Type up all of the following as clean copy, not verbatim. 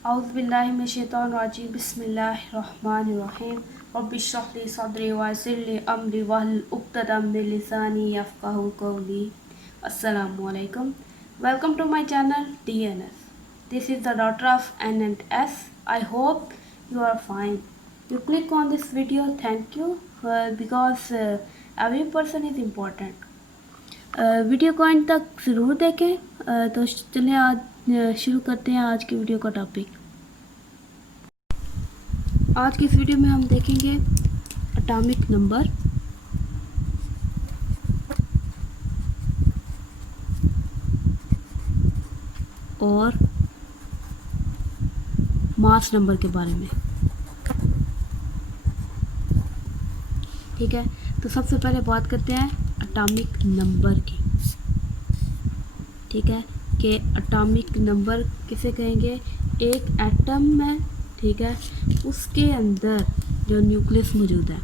औज़ुबिल्लाहिमिनश्शैतानिर्रजीम बिस्मिल्लाहिर्रहमानिर्रहीम रब्बिश इश्रह ली सदरी व यस्सिर ली अमरी वहलुल उक़दतम मिन लिसानी यफ़क़हू क़ौली। अस्सलामु अलैकुम। Welcome to my channel DNS. This is the daughter of N and S. I hope you are fine. You click on this video, thank you, because every person is important. Video को अंत तक ज़रूर देखें। तो चलिए आज शुरू करते हैं आज की वीडियो का टॉपिक। आज की इस वीडियो में हम देखेंगे एटॉमिक नंबर और मास नंबर के बारे में। ठीक है, तो सबसे पहले बात करते हैं एटॉमिक नंबर की। ठीक है, कि एटॉमिक नंबर किसे कहेंगे? एक एटम में, ठीक है, उसके अंदर जो न्यूक्लियस मौजूद है,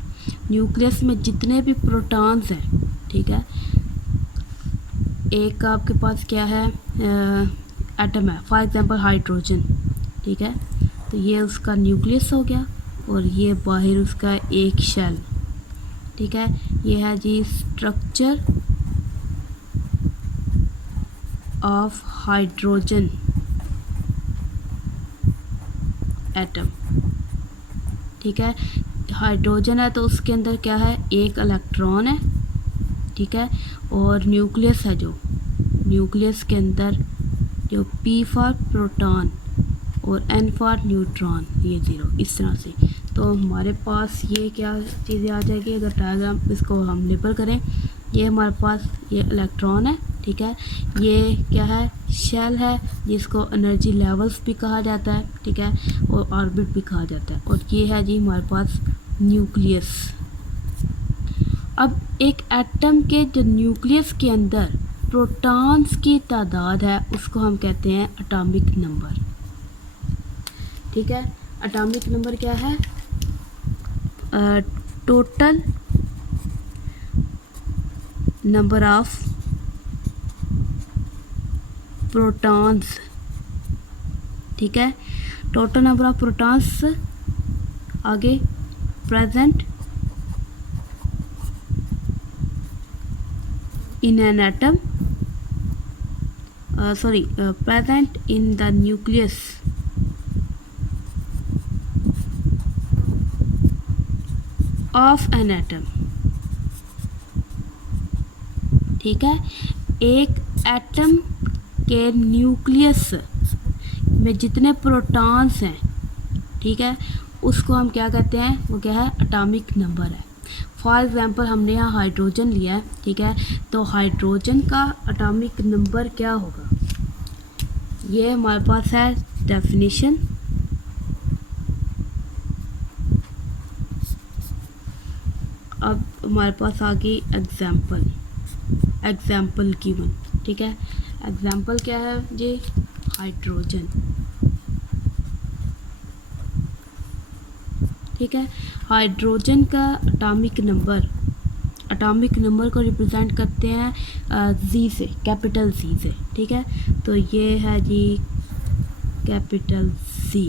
न्यूक्लियस में जितने भी प्रोटॉन्स हैं, ठीक है, एक आपके पास क्या है, एटम है, फॉर एग्जांपल हाइड्रोजन। ठीक है, तो ये उसका न्यूक्लियस हो गया और ये बाहर उसका एक शेल। ठीक है, ये है जी स्ट्रक्चर ऑफ हाइड्रोजन एटम। ठीक है, हाइड्रोजन है तो उसके अंदर क्या है, एक इलेक्ट्रॉन है। ठीक है, और न्यूक्लियस है, जो न्यूक्लियस के अंदर जो P फॉर प्रोटॉन और N फॉर न्यूट्रॉन, ये 0, इस तरह से। तो हमारे पास ये क्या चीज़ें आ जाएगी अगर डायग्राम इसको हम लेबल करें। ये हमारे पास ये इलेक्ट्रॉन है। ठीक है, ये क्या है, शेल है, जिसको एनर्जी लेवल्स भी कहा जाता है। ठीक है, और ऑर्बिट भी कहा जाता है। और ये है जी हमारे पास न्यूक्लियस। अब एक एटम के जो न्यूक्लियस के अंदर प्रोटॉन्स की तादाद है, उसको हम कहते हैं एटॉमिक नंबर। ठीक है, एटॉमिक नंबर क्या है? Total number of protons. ठीक है, टोटल नंबर ऑफ प्रोटॉन्स, आगे present in an atom, present in the nucleus of an atom। ठीक है, एक एटम के न्यूक्लियस में जितने प्रोटॉन्स हैं, ठीक है, उसको हम क्या कहते हैं? वो क्या है? एटॉमिक नंबर है। फॉर एग्जांपल हमने यहाँ हाइड्रोजन लिया है। ठीक है, तो हाइड्रोजन का एटॉमिक नंबर क्या होगा? ये हमारे पास है डेफिनेशन। अब हमारे पास आ गई एग्जाम्पल गिवन। ठीक है, एग्जाम्पल क्या है जी? हाइड्रोजन। ठीक है, हाइड्रोजन का एटॉमिक नंबर को रिप्रेजेंट करते हैं जी से, कैपिटल जी से। ठीक है, तो ये है जी कैपिटल जी।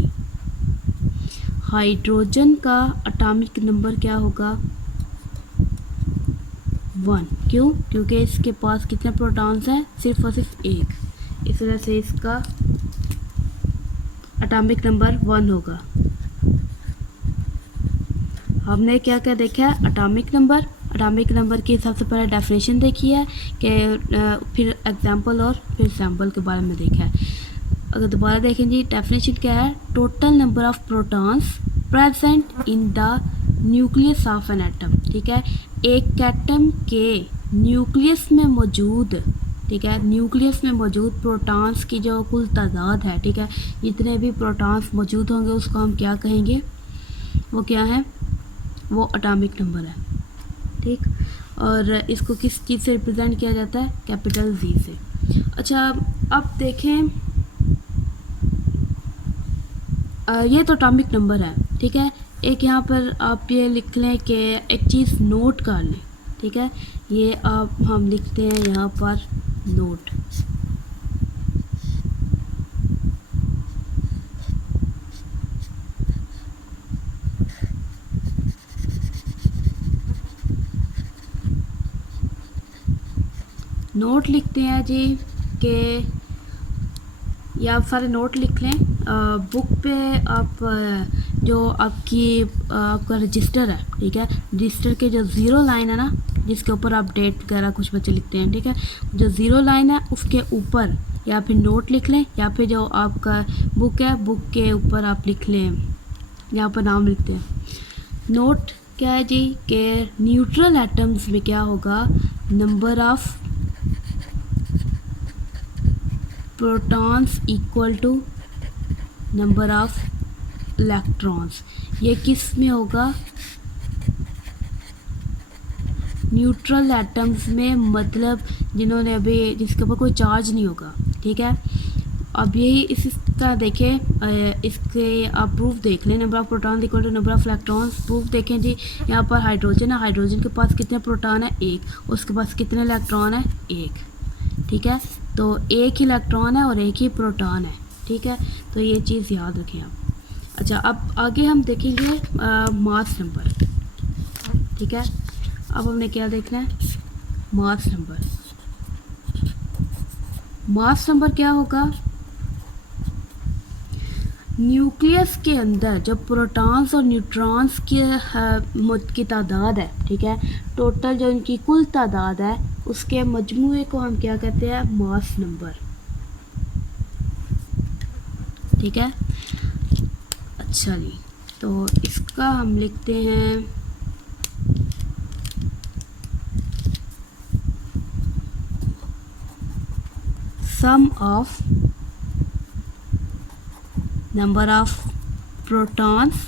हाइड्रोजन का एटॉमिक नंबर क्या होगा? 1। क्यों? क्योंकि इसके पास कितने प्रोटॉन्स हैं? सिर्फ और सिर्फ एक। इस वजह से इसका एटॉमिक नंबर 1 होगा। हमने क्या क्या देखा है? एटॉमिक नंबर की सबसे पहले डेफिनेशन देखी है, कि फिर एग्जाम्पल और फिर सैम्पल के बारे में देखा है। अगर दोबारा देखें जी, डेफिनेशन क्या है? Total number of protons present in the nucleus of an atom. ठीक है, एक एटम के न्यूक्लियस में मौजूद, ठीक है, न्यूक्लियस में मौजूद प्रोटॉन्स की जो कुल तादाद है, ठीक है, जितने भी प्रोटॉन्स मौजूद होंगे उसको हम क्या कहेंगे? वो क्या है? वो एटॉमिक नंबर है। ठीक, और इसको किस चीज़ से रिप्रेजेंट किया जाता है? कैपिटल जी से। अच्छा, अब देखें, ये तो एटॉमिक नंबर है। ठीक है, एक यहाँ पर आप ये लिख लें कि एक चीज़ नोट कर लें। ठीक है, ये आप हम लिखते हैं यहाँ पर नोट। नोट लिखते हैं जी कि या आप सारे नोट लिख लें। बुक पे आप जो आपका रजिस्टर है, ठीक है, रजिस्टर के जो ज़ीरो लाइन है ना, जिसके ऊपर आप डेट वगैरह कुछ बच्चे लिखते हैं, ठीक है, जो ज़ीरो लाइन है उसके ऊपर या फिर नोट लिख लें, या फिर जो आपका बुक है, बुक के ऊपर आप लिख लें, यहाँ पर नाम लिखते हैं। नोट क्या है जी कि न्यूट्रल एटम्स में क्या होगा, number of protons equal to number of electrons. ये किस में होगा, न्यूट्रल एटम्स में, मतलब जिन्होंने अभी जिसके ऊपर कोई चार्ज नहीं होगा, ठीक है। अब यही इसका देखें, इसके आप प्रूफ देख लें, number of proton equal to number of electrons. Proof देखें जी, यहाँ पर हाइड्रोजन है, हाइड्रोजन के पास कितने प्रोटॉन है, एक, उसके पास कितने इलेक्ट्रॉन है, एक, ठीक है, तो एक ही इलेक्ट्रॉन है और एक ही प्रोटॉन है, ठीक है, तो ये चीज़ याद रखें आप। अच्छा, अब आगे हम देखेंगे मास नंबर, ठीक है। अब हमने क्या देखना है, मास नंबर। मास नंबर क्या होगा, न्यूक्लियस के अंदर जो प्रोटॉन्स और न्यूट्रॉन्स की तादाद है, ठीक है, टोटल जो इनकी कुल तादाद है उसके मजमूए को हम क्या कहते हैं, मास नंबर, ठीक है। अच्छा जी, तो इसका हम लिखते हैं sum of number of protons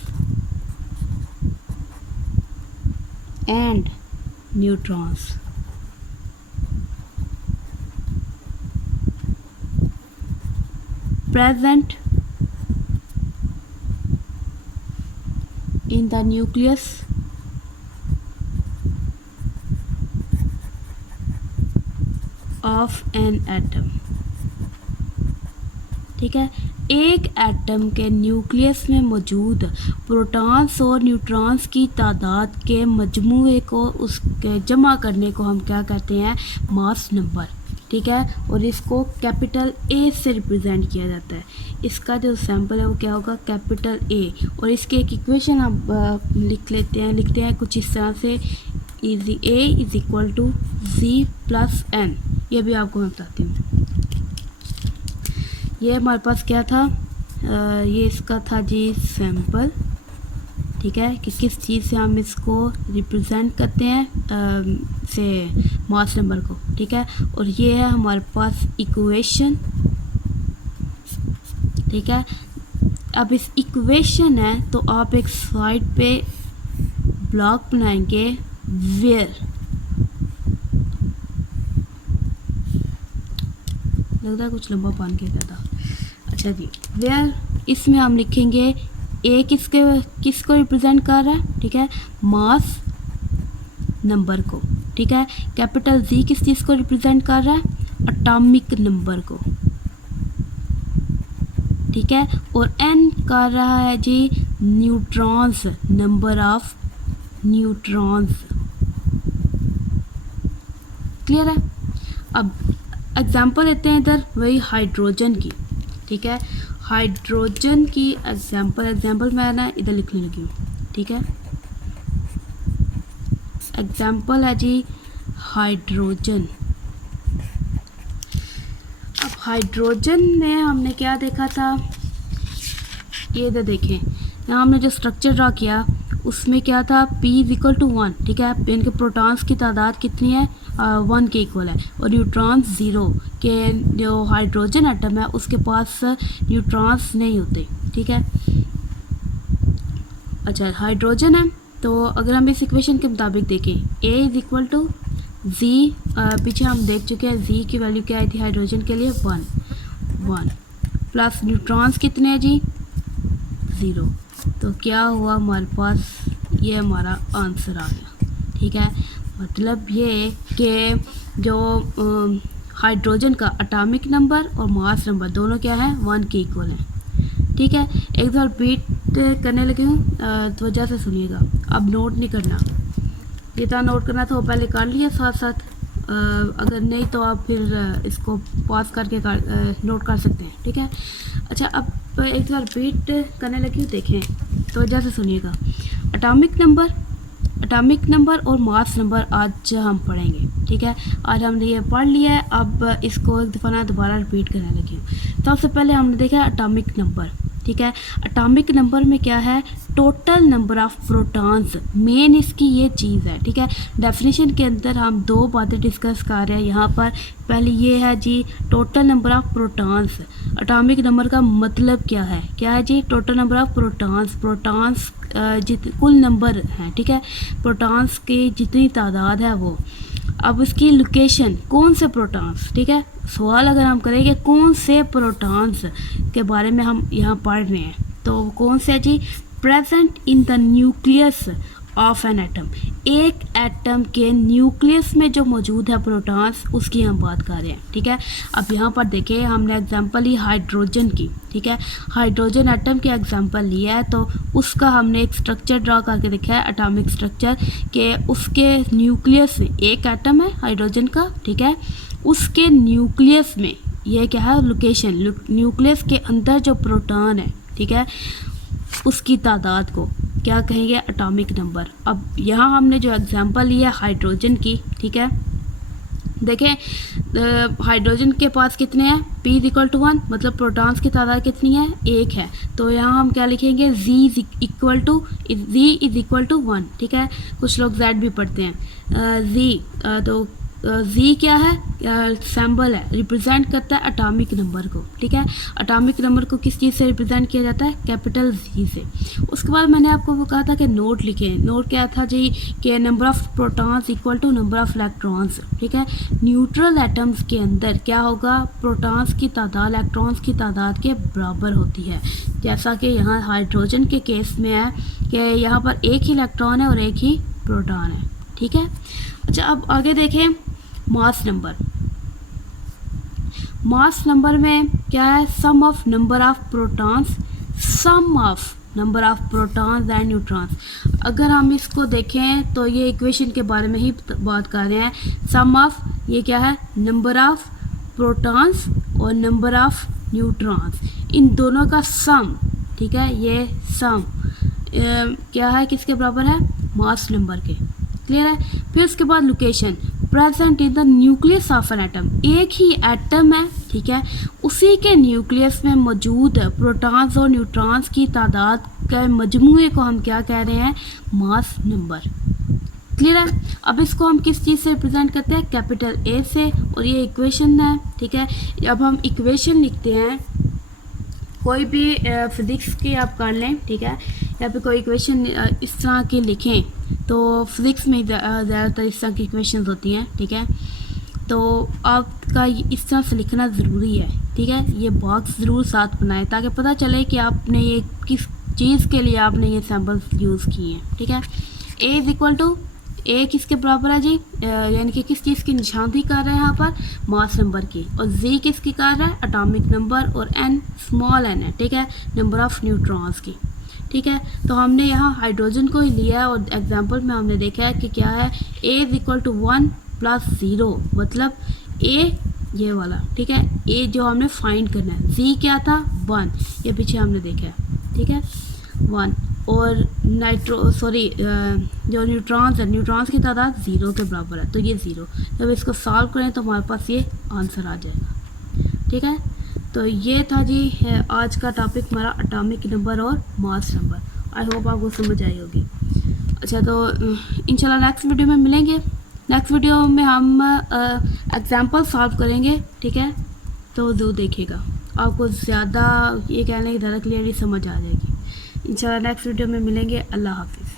and neutrons. present in the nucleus of an atom, ठीक है। एक एटम के न्यूक्लियस में मौजूद प्रोटॉन्स और न्यूट्रॉन्स की तादाद के मजमूए को उसके जमा करने को हम क्या कहते हैं, मास नंबर, ठीक है। और इसको कैपिटल ए से रिप्रेजेंट किया जाता है। इसका जो सैंपल है वो क्या होगा, कैपिटल ए। और इसके एक इक्वेशन आप लिखते हैं कुछ इस तरह से, easy A is equal to Z plus N. ये भी आपको मैं बताती हूँ। ये हमारे पास क्या था, ये इसका था जी सैंपल, ठीक है, कि किस चीज़ से हम इसको रिप्रेजेंट करते हैं से मास नंबर को, ठीक है। और ये है हमारे पास इक्वेशन, ठीक है। अब इस इक्वेशन है तो आप एक साइड पे ब्लॉक बनाएंगे, वेयर, लगता है कुछ लंबा पान के था। अच्छा जी, वेयर, इसमें हम लिखेंगे ए किसको रिप्रेजेंट कर रहा है, ठीक है, मास नंबर को, ठीक है। कैपिटल जी किस चीज़ को रिप्रेजेंट कर रहा है, एटॉमिक नंबर को, ठीक है। और एन कर रहा है जी neutrons, number of neutrons, clear है। अब एग्जांपल लेते हैं इधर वही हाइड्रोजन की, ठीक है। हाइड्रोजन की एग्जांपल मैं ना इधर लिखने लगी हूँ, ठीक है। एग्जांपल है जी हाइड्रोजन। अब हाइड्रोजन में हमने क्या देखा था, ये इधर देखें, यहाँ हमने जो स्ट्रक्चर ड्रा किया उसमें क्या था, P इज इक्वल टू 1, ठीक है। इनके प्रोटॉन्स की तादाद कितनी है, 1 के इक्वल है, और न्यूट्रॉन्स 0 के। जो हाइड्रोजन एटम है उसके पास न्यूट्रॉन्स नहीं होते, ठीक है। अच्छा, हाइड्रोजन है तो अगर हम इस इक्वेशन के मुताबिक देखें, A इज इक्वल टू जी, पीछे हम देख चुके हैं जी की वैल्यू क्या आई थी हाइड्रोजन के लिए, 1 प्लस न्यूट्रॉन्स कितने हैं जी, 0। तो क्या हुआ हमारे पास, ये हमारा आंसर आ गया, ठीक है। मतलब ये कि जो हाइड्रोजन का एटॉमिक नंबर और मास नंबर दोनों क्या है, 1 के इक्वल हैं, ठीक है। एक बार बीट करने लगी हूँ तो वजह से सुनिएगा। अब नोट नहीं करना, जितना नोट करना था वो पहले कर लिया साथ साथ, अगर नहीं तो आप फिर इसको पॉज करके नोट कर सकते हैं, ठीक है। अच्छा, अब एक बार रिपीट करने लगी हूँ, देखें तो जैसे सुनिएगा। एटॉमिक नंबर और मास नंबर आज हम पढ़ेंगे, ठीक है। आज हमने ये पढ़ लिया है, अब इसको एक दफ़ा ना दोबारा रिपीट करने लगी हूँ। सबसे पहले हमने देखा एटॉमिक नंबर, ठीक है। एटॉमिक नंबर में क्या है, total number of protons, main इसकी ये चीज़ है, ठीक है। डेफिनेशन के अंदर हम दो बातें डिस्कस कर रहे हैं यहाँ पर। पहले ये है जी total number of protons. Atomic number का मतलब क्या है जी, टोटल नंबर ऑफ प्रोटॉन्स कुल नंबर हैं, ठीक है। प्रोटॉन्स की जितनी तादाद है वो। अब उसकी लोकेशन, कौन से प्रोटॉन्स, ठीक है। सवाल अगर हम करेंगे कौन से प्रोटॉन्स के बारे में हम यहाँ पढ़ रहे हैं, तो कौन से है जी, present in the nucleus of an atom. एक एटम के न्यूक्लियस में जो मौजूद है प्रोटॉन्स, उसकी हम बात कर रहे हैं, ठीक है। अब यहाँ पर देखें, हमने एग्जांपल ली हाइड्रोजन की, ठीक है। हाइड्रोजन एटम के एग्जांपल लिया है, तो उसका हमने एक स्ट्रक्चर ड्रा करके देखा है, एटॉमिक स्ट्रक्चर, के उसके न्यूक्लियस में एक एटम है हाइड्रोजन का, ठीक है। उसके न्यूक्लियस में ये क्या है, लोकेशन, न्यूक्लियस के अंदर जो प्रोटॉन है, ठीक है, उसकी तादाद को क्या कहेंगे, एटॉमिक नंबर। अब यहाँ हमने जो एग्जांपल लिया हाइड्रोजन की, ठीक है। देखें हाइड्रोजन के पास कितने हैं, P = 1, मतलब प्रोटॉन्स की तादाद कितनी है, एक है। तो यहाँ हम क्या लिखेंगे, Z इज इक्वल टू 1, ठीक है। कुछ लोग Z भी पढ़ते हैं। तो Z क्या है, सिंबल है, रिप्रेजेंट करता है एटॉमिक नंबर को, ठीक है। एटॉमिक नंबर को किस चीज़ से रिप्रेजेंट किया जाता है, कैपिटल Z से। उसके बाद मैंने आपको वो कहा था कि नोट लिखें। नोट क्या था जी, कि number of protons equal to number of electrons, ठीक है। न्यूट्रल एटम्स के अंदर क्या होगा, प्रोटॉन्स की तादाद इलेक्ट्रॉन्स की तादाद के बराबर होती है। जैसा कि यहाँ हाइड्रोजन के केस में है कि यहाँ पर एक ही इलेक्ट्रॉन है और एक ही प्रोटॉन है, ठीक है। अच्छा, अब आगे देखें मास नंबर। मास नंबर में क्या है, sum of number of protons, sum of number of protons and neutrons. अगर हम इसको देखें तो ये इक्वेशन के बारे में ही बात कर रहे हैं। सम ऑफ, ये क्या है, नंबर ऑफ प्रोटॉन्स और नंबर ऑफ न्यूट्रॉन्स, इन दोनों का सम, ठीक है। ये सम क्या है, किसके बराबर है, मास नंबर के, क्लियर है। फिर उसके बाद location, present in the nucleus of an atom, एक ही एटम है, ठीक है, उसी के न्यूक्लियस में मौजूद प्रोटॉन्स और न्यूट्रॉन्स की तादाद के मजमूए को हम क्या कह रहे हैं, मास नंबर, क्लियर है। अब इसको हम किस चीज़ से रिप्रेजेंट करते हैं, कैपिटल A से, और ये इक्वेशन है, ठीक है। अब हम इक्वेशन लिखते हैं, कोई भी फिज़िक्स की आप कर लें, ठीक है, या फिर कोई इक्वेशन इस तरह की लिखें, तो फिज़िक्स में ज़्यादातर इस तरह की इक्वेशंस होती हैं, ठीक है। तो आपका इस तरह से लिखना ज़रूरी है, ठीक है। ये बॉक्स ज़रूर साथ बनाएं ताकि पता चले कि आपने ये किस चीज़ के लिए आपने ये सैम्पल्स यूज़ किए हैं, ठीक है। A किसके बराबर है जी, यानी कि किस चीज़ की निशानदी कर रहे हैं यहाँ पर, मास नंबर की, और Z किसकी कर रहा है, एटॉमिक नंबर, और N स्मॉल n है, ठीक है, नंबर ऑफ़ न्यूट्रॉन्स की, ठीक है। तो हमने यहाँ हाइड्रोजन को ही लिया है, और एग्जांपल में हमने देखा है कि क्या है, A = 1 + 0, मतलब A ये वाला, ठीक है, A जो हमने फाइंड करना है। Z क्या था, 1, ये पीछे हमने देखा है, ठीक है, 1। और जो न्यूट्रॉन्स है, न्यूट्रॉन्स की तादाद 0 के बराबर है, तो ये 0। जब इसको सॉल्व करें तो हमारे पास ये आंसर आ जाएगा, ठीक है। तो ये था जी आज का टॉपिक हमारा, एटॉमिक नंबर और मास नंबर। आई होप आपको समझ आई होगी। अच्छा, तो इंशाल्लाह नेक्स्ट वीडियो में मिलेंगे। नेक्स्ट वीडियो में हम एग्जाम्पल सॉल्व करेंगे, ठीक है। तो ज़रूर देखिएगा, आपको ज़्यादा ये कहने की ज़्यादा क्लियरली समझ आ जाएगी। इंशाल्लाह नेक्स्ट वीडियो में मिलेंगे। अल्लाह हाफिज़।